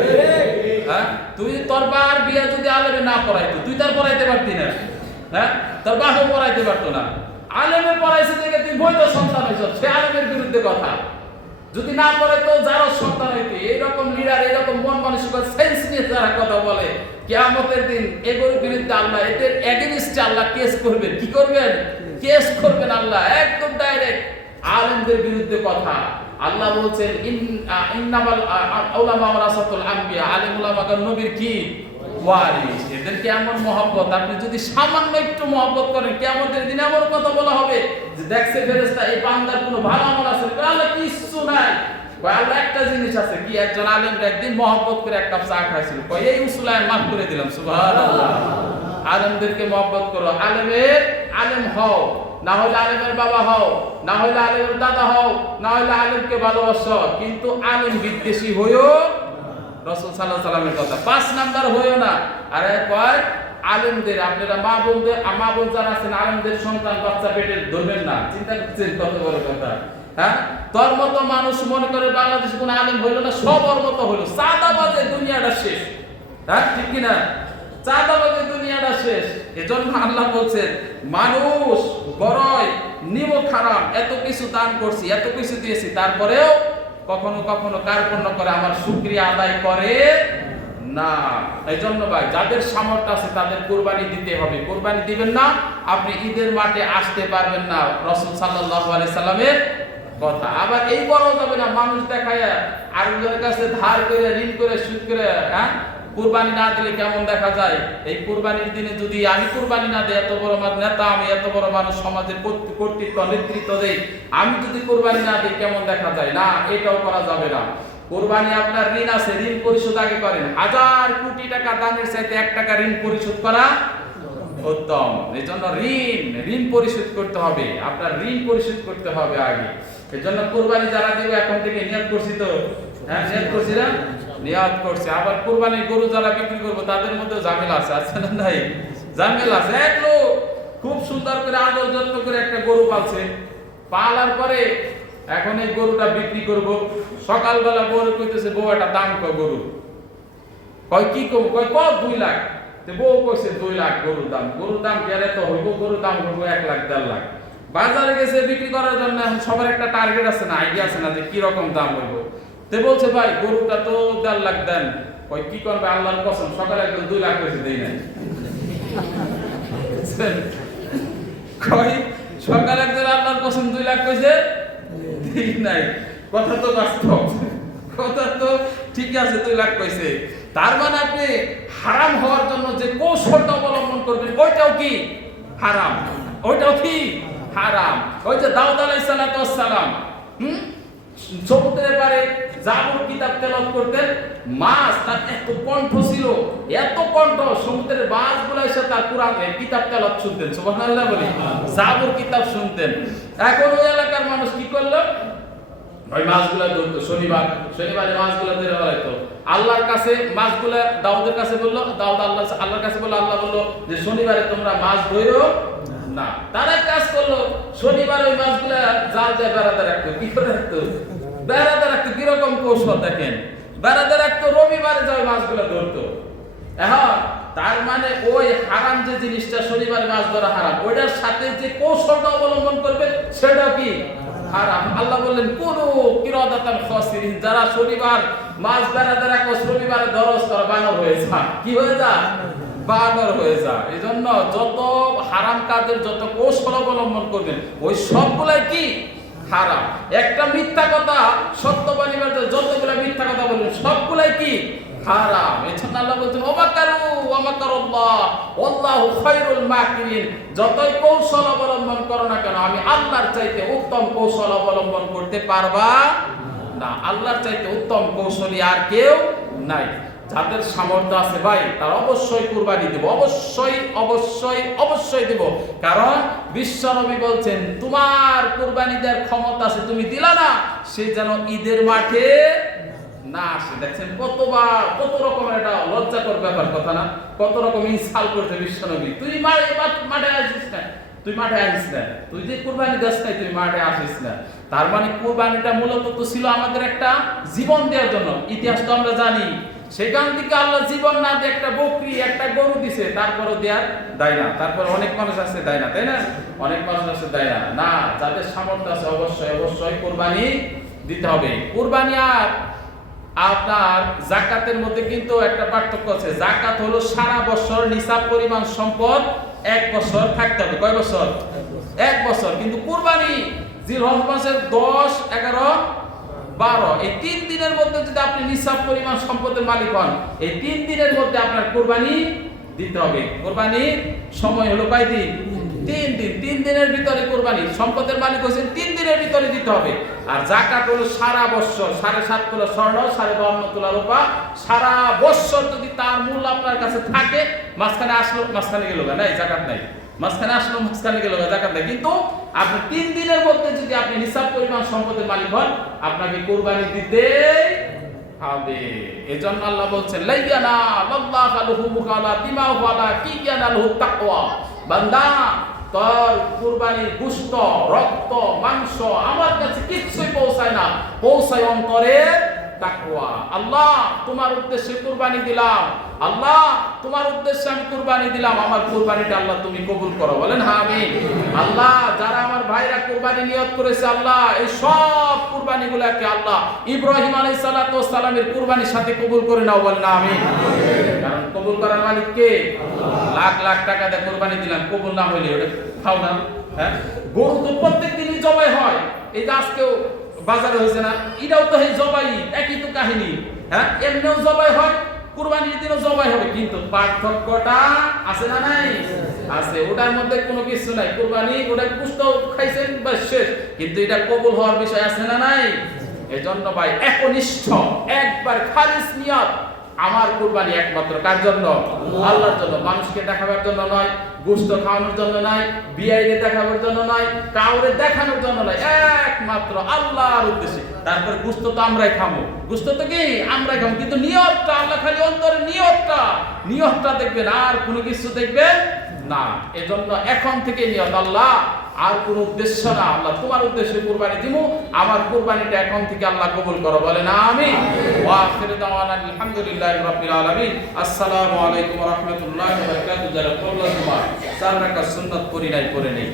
হ্যাঁ, তুই তোর বার বিয়া যদি আলেমে না পড়াইতো, তুই তার পড়াইতে পারতি না। হ্যাঁ, তোর বাপও পড়াইতে পারতো না। আলেমে পড়াইছে দেখে তুই বৈধ সন্তান হইছ, সে আলেমের বিরুদ্ধে কথা। যদি না পড়াইতো যার সন্তান হইতি। এইরকম লিডার, এইরকম মন মানসিকতা, সেন্স নিয়ে যারা কথা বলে, কিয়ামতের দিন এগুলোর বিরুদ্ধে আল্লাহ, এদের এগেইনস্টে আল্লাহ কেস করবেন। কি করবেন? কেস করবেন আল্লাহ, একদম ডাইরেক্ট আলেমদের বিরুদ্ধে কথা। আল্লাহ বলছেন ইন্নামাল উলামা ওয়ারাসাতুল আম্বিয়া, আলেম উলামাগণ নবীর কি ওয়ারিস। এদেরকে এমন মহব্বত, আপনি যদি সামান্য একটু মহব্বত করেন, কিয়ামতের দিনে এমন কথা বলা হবে যে দেখছে ফেরেশতা এই বান্দার কোনো ভালো আমল আছে? আল্লাহ কিছু নাই। আল্লাহ একটা জিনিস আছে, কি একজন আলেম একদিন মহব্বত করে এক কাপ চা খাইছিল, এই উসুলায় মাফ করে দিলাম। সুবহানাল্লাহ। আলেমদেরকে মহব্বত করো, আলেম হও, না হলে আলেমের বাবা হও, না হলে আলেমের দাদা হও, না হলে আলেমকে ভালোবাসো, কিন্তু আলেম বিদ্বেষী হইও। রাসূল সাল্লাল্লাহু আলাইহি সাল্লামের কথা। 5 নাম্বার হইও না। আর কয় আলেমদের, আপনারা মা বোন যারা আছেন, আলেমদের সন্তান বাচ্চা পেটে ধরবেন না। চিন্তা করছেন কত বড় কথা? হ্যাঁ, তোর মতো মানুষ মনে করে বাংলাদেশে কোনো আলেম হইল না, সব ওর মতো হইল। চাঁদাবাজে দুনিয়াটা শেষ। হ্যাঁ, ঠিক কিনা? চাঁদাবাজে দুনিয়াটা শেষ। এজন্য আল্লাহ বলছেন মানুষ বড়ই নিমক হারাম, এত কিছু দান করছি, এত কিছু দিয়েছি, তারপরেও কখনো কখনো কার্পণ্য করে, আমার শুকরিয়া আদায় করে না। এই জন্য ভাই, যাদের সামর্থ্য আছে তাদের কুরবানি দিতে হবে। কুরবানি দিবেন না, আপনি ঈদের মাঠে আসতে পারবেন না, রাসূল সাল্লাল্লাহু আলাইহি সাল্লামের কথা। আবার এই বড় যাবে না, মানুষ দেখায় আরেকজনের কাছে ধার করে, ঋণ করে, সুদ করে, হ্যাঁ, কুরবানি না দিলে কেমন দেখা যায়। এই কুরবানির দিনে যদি আমি কুরবানি না দিই, এত বড় নেতা আমি, এত বড় মানুষ, সমাজের কর্তৃত্ব নেতৃত্ব দেই, আমি যদি কুরবানি না দিই কেমন দেখা যায়। না, এটাও করা যাবে না। কুরবানি আপনার ঋণ আছে, ঋণ পরিশোধ আগে করেন। 1000 কোটি টাকা দানের চাইতে 1 টাকা ঋণ পরিশোধ করা উত্তম। এই জন্য ঋণ পরিশোধ করতে হবে, আপনার ঋণ পরিশোধ করতে হবে আগে। এই জন্য কুরবানি যারা দেবে এখন থেকে নিয়ত করছি তো, হ্যাঁ নিয়ত করছি না, নিয়ত করছে। আবার কুরবানির গরু যারা বিক্রি করবো তাদের মধ্যে ঝামেলা আছে, আছে না নাই? ঝামেলা আছে। এক লোক খুব সুন্দর করে আদর যত্ন করে একটা গরু পালছে, পালার পরে এখন এই গরুটা বিক্রি করব। সকালবেলা বউ কইতেছে, বউ একটা দাম কয় গরু, কয় কি কম, কয় 2 লাখ। বউ কইছে 2 লাখ গরুর দাম গেলে তো হইব, গরুর দাম হইব 1 লাখ 1.5 লাখ। বাজারে গেছে বিক্রি করার জন্য, এখন সবার একটা টার্গেট আছে না, আইডিয়া আছে না যে কি রকম দাম হইব। বলছে ভাই গরুটা তো 1.5 লাখ দেন। কয় কি করবে, আল্লাহর কসম সকালে একদম 2 লাখ কইছে, দেই নাই। কয় সকালে একদম আল্লাহর কসম 2 লাখ কইছে, দেই নাই। কথা তো বাস্তব, কথা তো ঠিক আছে, 2 লাখ কইছে। তার মানে আপনি হারাম হওয়ার জন্য যে কৌশলটা অবলম্বন করবেন ওইটাও কি হারাম, ওইটাও কি হারাম। ওই যে দাউদ আলাইহিস সালাম সমুদ্রের পারে জাবুর কিতাব তেলাওয়াত করতেন, মাছ তার এত কণ্ঠ ছিল, এত কণ্ঠ, সমুদ্রের মাছগুলো এসে তার কুরআন কিতাব তেলাওয়াত শুনতেন, সুবহানাল্লাহ বলি, জাবুর কিতাব শুনতেন। এখন ওই এলাকার মানুষ কি করলো, ওই মাছগুলা ধরতো, শনিবারে মাছগুলা ধরে ফেলাইতো। আল্লাহর কাছে মাছগুলা দাউদের কাছে বললো, দাউদ আল্লাহর কাছে বললো, আল্লাহ বললো যে শনিবারে তোমরা মাছ ধরো না। তারা কাজ করলো, শনিবারে ওই মাছগুলা জাল দিয়ে বেড়াতে রাখতো। কি করে রাখতো? বেড়াতে রাখতো। কিরকম কৌশল দেখেন, বেড়াতে রাখতো, রবিবারে যায় মাছগুলা ধরতো। এখন তার মানে ওই হারাম যে জিনিসটা, শনিবারে মাছ ধরা হারাম, ওইটার সাথে যে কৌশলটা অবলম্বন করবে সেটা কি হারাম। আল্লাহ বললেন কুনু কিরাদাতান খাসিরিন, যারা শনিবার মাছ বেড়াতে রাখো, রবিবারে দরজ করা, বানর হয়ে যা। কি হয়ে যা? বানর হয়ে যা। এই জন্য যত হারাম কাজের যত কৌশল অবলম্বন করবেন ওই সবগুলাই কি হারাম। একটা মিথ্যা কথা সত্য বানিবার যতগুলা মিথ্যা কথা বলবেন সবগুলাই কি হারাম। এজন্য আল্লাহ বলছেন ওমাকারু ওমাকারুল্লাহ আল্লাহু খায়রুল মাকিরিন, যতই কৌশল অবলম্বন করো না কেন আমি আল্লাহর চাইতে উত্তম কৌশল অবলম্বন করতে পারবা না। আল্লাহর চাইতে উত্তম কৌশলী আর কেউ নাই। যাদের সামর্থ্য আছে ভাই তারা অবশ্যই কুরবানি দেব, অবশ্যই অবশ্যই অবশ্যই দেব। কারণ বিশ্বনবী বলছেন তোমার কুরবানি দেওয়ার ক্ষমতা আছে, তুমি দিলা না, সে যেন ঈদের মাঠে না আসে। দেখছেন কতবার কত রকমের একটা লজ্জাকর ব্যাপার, কথা না? কত রকম ইনসাল করতে বিশ্বনবী, তুই মাঠে আসিস না, তুই মাঠে আসিস না, তুই যে কুরবানি দাস নাই, তুই মাঠে আসিস না। তার মানে কুরবানিটা মূলত তো ছিল আমাদের একটা জীবন দেওয়ার জন্য। ইতিহাস তো আমরা জানি, সেখান থেকে আল্লাহ জীবন না দিয়ে একটা বকরি একটা গরু দিছে, তারপরও দেয়ার দেয় না। তারপর অনেক মানুষ আছে দেয় না, তাই না? অনেক মানুষ আছে দেয় না। না, যাদের সামর্থ্য আছে অবশ্যই অবশ্যই কুরবানি দিতে হবে। কুরবানি আর আপনার যাকাতের মধ্যে কিন্তু একটা পার্থক্য আছে। যাকাত হলো সারা বছর নিসাব পরিমাণ সম্পদ 1 বছর থাকতে হবে। কয় বছর? 1 বছর। কিন্তু কুরবানি জিলহজ মাসের 10, 11, 12 এই 3 দিনের মধ্যে যদি আপনি নিসাব পরিমাণ সম্পদের মালিক হন, এই 3 দিনের মধ্যে আপনার কুরবানি দিতে হবে। কুরবানির সময় হলো কয় দিন? 3 দিন। 3 দিনের ভিতরে কুরবানি সম্পদের মালিক হয়েছেন, 3 দিনের ভিতরে দিতে হবে। আর যাকাত হলো সারা বছর, 7.5 তোলা স্বর্ণ, 52 তোলা রূপা, সারা বছর যদি তার মূল্য আপনার কাছে থাকে, মাঝখানে আসলো মাঝখানে গেল না, এই যাকাত নাই। মাঝখানে আসলো মাঝখানে গেল, যাকাত নাই। কিন্তু আপনি 3 দিনের মধ্যে যদি আপনি নিসাব পরিমাণ সম্পদের মালিক হন, আপনাকে কুরবানি দিতে হবে। এজন্য আল্লাহ বলছেন লাইয়ানা আল্লাহু আলহুমুকালা দিমাহু আলা কিয়ানালহু তাকওয়া, বান্দা তোর কুরবানির গোশত, রক্ত, মাংস আমার কাছে কিচ্ছুই পৌঁছায় না, পৌঁছায় অন্তরের তাকওয়া। আল্লাহ তোমার উদ্দেশ্যে কুরবানি দিলাম, আল্লাহ তোমার উদ্দেশ্যে আমি কুরবানি দিলাম, আমার কুরবানিটা আল্লাহ তুমি কবুল করো। বলেন আমিন। আল্লাহ যারা আমার ভাইরা কুরবানি নিয়ত করেছে আল্লাহ এই সব কুরবানিগুলোকে আল্লাহ ইব্রাহিম আলাইহিস সালাতু ওয়াস সালামের কুরবানির সাথে কবুল করে নাও। বলেন আমিন। কারণ কবুল করার মালিক কে? লাখ লাখ টাকা দিয়ে কুরবানি দিলাম, কবুল না হইলে ওটা খাও না। হ্যাঁ, গরু তো প্রত্যেকদিনই জবাই হয়, এই যে আজকেও বাজারে হয়েছে না, এটাও তো এই জবাই, একই তো কাহিনী। হ্যাঁ, এমনিও জবাই হয়, কুরবানির দিনও জবাই হবে, কিন্তু পার্থক্যটা আছে না নাই? আছে। ওটার মধ্যে কোনো কিছু নাই, কুরবানি ওটা কুস্ত খাইছেন বাস শেষ, কিন্তু এটা কবুল হওয়ার বিষয় আছে না নাই? এজন্য ভাই একনিষ্ঠ একবার খালিস নিয়ত, আমার কুরবানি একমাত্র কার জন্য? আল্লাহর জন্য। মানুষকে দেখাবার জন্য নয়, গোশত খাওয়ানোর জন্য নয়, বিআইরে দেখাবার জন্য নয়, কাউরে দেখানোর জন্য নয়, একমাত্র আল্লাহর উদ্দেশ্যে। তারপর গোশত তো আমরাই খাবো, গোশত তো কি আমরাই খাবো, কিন্তু নিয়তটা আল্লাহ খালি অন্তরের নিয়তটা দেখবেন, আর কোনো কিছু দেখবেন না। এজন্য এখন থেকে নিয়ত আল্লাহ, আর কোনো উদ্দেশ্য না, আল্লাহ তোমার উদ্দেশ্যে কুরবানি দিব, আমার কুরবানিটা এখন থেকে আল্লাহ কবুল করো। বলেন আমিন। ওয়া আখিরু দাওয়ানা আলহামদুলিল্লাহি রাব্বিল আলামিন। আসসালামু আলাইকুম ওয়া রাহমাতুল্লাহি ওয়া বারাকাতুহু। যারা পড়লো তোমার 4 রাকাত সুন্নাত পড়ি নাই করে নেই।